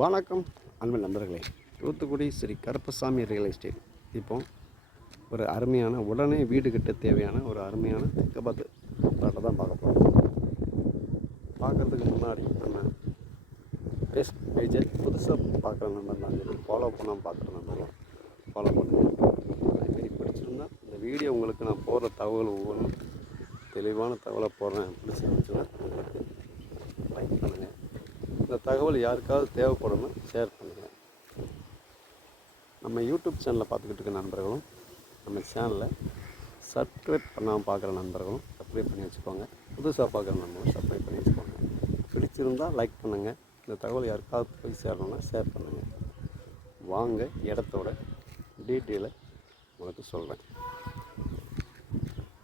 வணக்கம் அன்பு நண்பர்களே. தூத்துக்குடி ஸ்ரீ கருப்பசாமி ரியல் எஸ்டேட் இப்போ ஒரு அருமையான உடனே வீடு கட்ட தேவையான ஒரு அருமையான தெக்கபாத்து பிளாட்டை தான் பார்க்க போகிறோம் பார்க்குறதுக்கு முன்னாடி நம்ம ஃபேஸ்புக் பேஜை புதுசாக பார்க்குற நண்பர் தான். ஃபாலோ பண்ணாமல் பார்க்குற நண்பர்களும் ஃபாலோ பண்ணுங்கள் அதேமாரி பிடிச்சிருந்தா இந்த வீடியோ உங்களுக்கு நான் போடுற தகவல் ஒவ்வொன்றும் தெளிவான தகவலை போடுறேன். பிடிச்சிருந்துச்சுன்னா உங்களுக்கு லைக் பண்ணுங்கள் இந்த தகவல் யாருக்காவது தேவைப்படணும் ஷேர் பண்ணுங்கள் நம்ம யூடியூப் சேனலை பார்த்துக்கிட்டு இருக்க நண்பர்களும் நம்ம சேனலை சப்ஸ்கிரைப் பண்ணாமல் பார்க்குற நண்பர்களும் சப்ஸ்கிரைப் பண்ணி வச்சுக்கோங்க. புதுசாக பார்க்குற நண்பர்களும் சப்ஸ்கிரைப் பண்ணி வச்சுக்கோங்க. பிடிச்சிருந்தால் லைக் பண்ணுங்கள் இந்த தகவல் யாருக்காவது போய் சேரணும்னா ஷேர் பண்ணுங்கள் வாங்க இடத்தோட டீட்டெயிலை உங்களுக்கு சொல்கிறேன்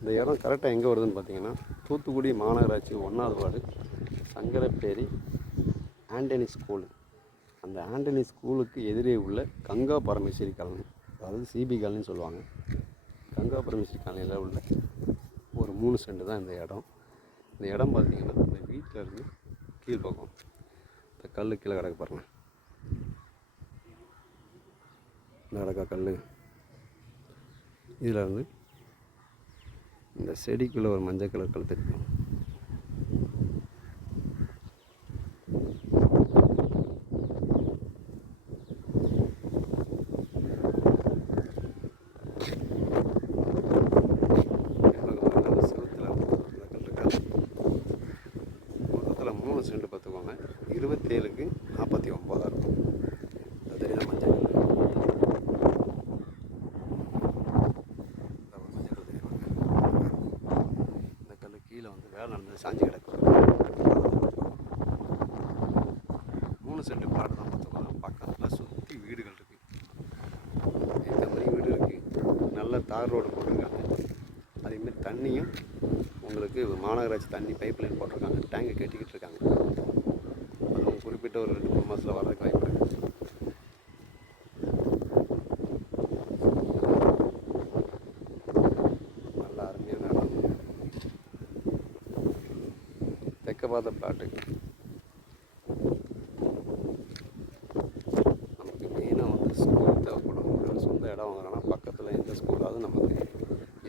இந்த இடம் கரெக்டாக எங்கே வருதுன்னு பார்த்தீங்கன்னா தூத்துக்குடி மாநகராட்சி ஒன்றாவது வார்டு சங்கரப்பேரி ஆண்டனி ஸ்கூலு. அந்த ஆண்டனி ஸ்கூலுக்கு எதிரே உள்ள கங்கா பரமேஸ்வரி காலனி. அதாவது சிபி காலனின்னு சொல்லுவாங்க. கங்கா பரமேஸ்வரி காலனியில் உள்ள ஒரு மூணு சென்ட் தான் இந்த இடம். இந்த இடம் பார்த்திங்கன்னா இந்த வீட்டில் இருந்து கீழ்ப்பக்கம் இந்த கல் கீழே கிடக்கு பாருங்க. இந்த கிடக்கா கல் இதில் இருந்து இந்த செடிக்குள்ளே ஒரு மஞ்சள் கலர் கழுத்து இருக்கு மொத்தத்தில் மூணு சென்ட் பார்த்துக்கோங்க இருபத்தேழுக்கு நாற்பத்தி ஒம்பதாயிரம் அது தெரியுதா மஞ்சள் மஞ்சள் இந்த கல் கீழே வந்து வேலை நடந்தது சாஞ்சி கிடக்கு. மூணு சென்ட் பிளாட் தான் பார்த்துக்கோங்க பக்கத்தில் சுற்றி வீடுகள் இருக்குது இந்த மாதிரி வீடு இருக்குது நல்ல தார் ரோடு போட்டிருக்காங்க. அதேமாரி தண்ணியும் உங்களுக்கு மாநகராட்சி தண்ணி பைப் லைன் போட்டிருக்காங்க. டேங்கு கட்டிக்கிட்டு இருக்காங்க. குறிப்பிட்ட ஒரு ரெண்டு மூணு மாதத்தில் வர்றதுக்கு வாய்ப்பு இருக்குது நல்ல அருமையான இடம் தெற்க பார்த்த பிளாட்டு நமக்கு மெயினாக வந்து ஸ்கூல் தேவைப்படும். சொந்த இடம் வாங்குறோன்னா பக்கத்தில் எந்த ஸ்கூலாவது நமக்கு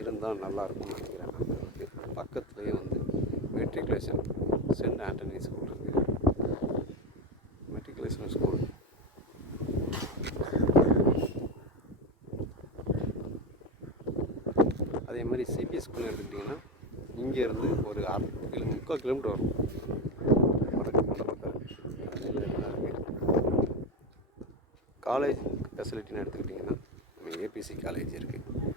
இருந்தால் நல்லாயிருக்கும்னு நினைக்கிறேன். பக்கத்துலேயே வந்து மெட்ரிகுலேஷன் சென்ட் ஆண்டனி ஸ்கூல் இருக்குது மெட்ரிகுலேஷன் ஸ்கூல் அதே மாதிரி சிபிஎஸ் ஸ்கூல் எடுத்துக்கிட்டிங்கன்னா இங்கேருந்து ஒரு அரை கிலோ முக்கால் கிலோமீட்டர் வரும். பக்கம் காலேஜ் ஃபெசிலிட்டின்னு எடுத்துக்கிட்டிங்கன்னா நம்ம ஏபிசி காலேஜ் இருக்குது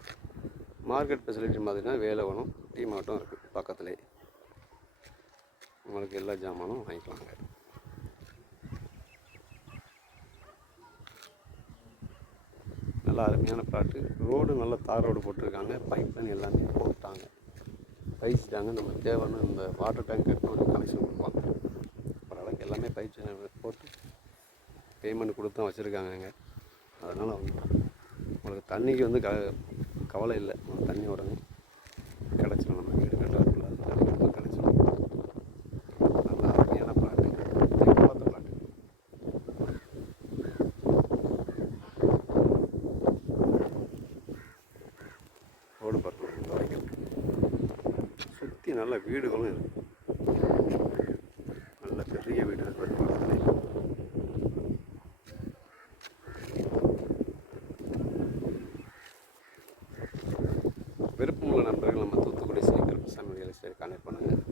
மார்க்கெட் ஃபெசிலிட்டி பார்த்திங்கன்னா வேலவனம் டீ மாவட்டம் இருக்குது பக்கத்துலேயே உங்களுக்கு எல்லா ஜாமானும் வாங்கிக்கலாங்க. நல்ல அருமையான பிளாட்டு ரோடு நல்ல தார் ரோடு போட்டிருக்காங்க. பைப் லைன் எல்லாமே போட்டாங்க. பயிச்சிட்டாங்க. நம்ம தேவைன்னு இந்த வாட்டர் டேங்க் கட்டணும் கனெக்ஷன் கொடுப்பாங்க. ஓரளவுக்கு எல்லாமே பயிற்சி போட்டு பேமெண்ட் கொடுத்து தான் வச்சுருக்காங்கங்க அதனால் உங்களுக்கு தண்ணிக்கு வந்து க கவலை இல்லை. தண்ணி உடனே கிடச்சிடும் நம்ம வீடு கட்டுறதுக்குள்ள தண்ணி மட்டும் கிடச்சிடும் நல்ல அருமையான பிளாட்டு பார்த்த பிளாட்டு ரோடு பார்க்கணும் இந்த வரைக்கும் சுற்றி நல்ல வீடுகளும் இருக்கு. நல்ல பெரிய வீடு இருக்கு. விருப்பமுள்ள நண்பர்கள் நம்ம Thoothukudi Sri Karuppasamy real estate contact பண்ணுங்கள்